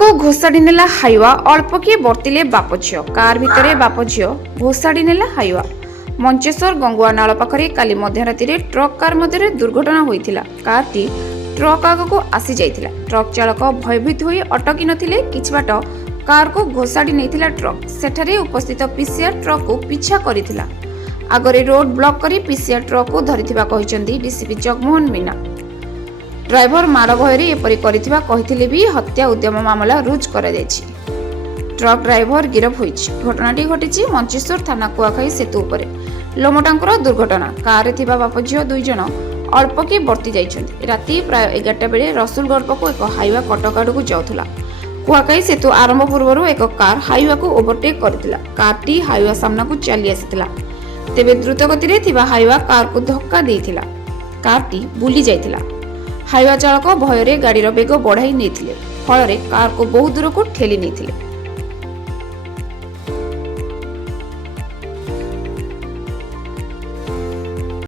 को घोषाड़ी नेला हाइवा अल्प किए बर्तिले बाप झील कार भितर बाप झील घोषाड़ी नेला हाइवा। मंचेश्वर गंगुआ नाल पाखरे काली मध्यराति ट्रक कार मध्य दुर्घटना होइथिला। कारटी ट्रक आगको आसी जाइथिला। ट्रक चालक भयभीत होई अटकी नथिले। किछि बाट कार को घोषाड़ी नेइथिला ट्रक। सेठारे उपस्थित पीसीआर ट्रक को पीछा करिथिला। आगरे रोड ब्लॉक करी पीसीआर ट्रक को धरिथिबा कहिसंती डीसीपी जगमोहन मीना। ड्राइवर माड़ भୟରେ एपरि करिथिबा कहिथिले भी हत्या उद्यम मामला रुज करा जायछि। ट्रक ड्राइवर गिरफ होइछि। घटनाटी घटिछि मंचेश्वर थाना कुआखाई सेतु उपरे। लोमटांकर दुर्घटना। कार थिबा बाप झियो दुई जण अल्प के बर्ती जाइछन्ति। राति प्राय 11टा बेले रसुलगढ़ पको एक हाइवा कटक आडकु जाउथला। कुआखाई सेतु आरंभ पूर्वरु एक कार हाइवा को ओवरटेक करथिला। कारटी हाइवा सामना को चली आसिथिला। तेबे द्रुत गति रे थिबा हाइवा कार को धक्का देइथिला। कारटी बुली जाइथिला। हाइवा चालक भୟରେ गाड़ीर बेग बढ़ाई नेइथिले। फଳରେ कार को बहु दूर को ठेली नेइथिले।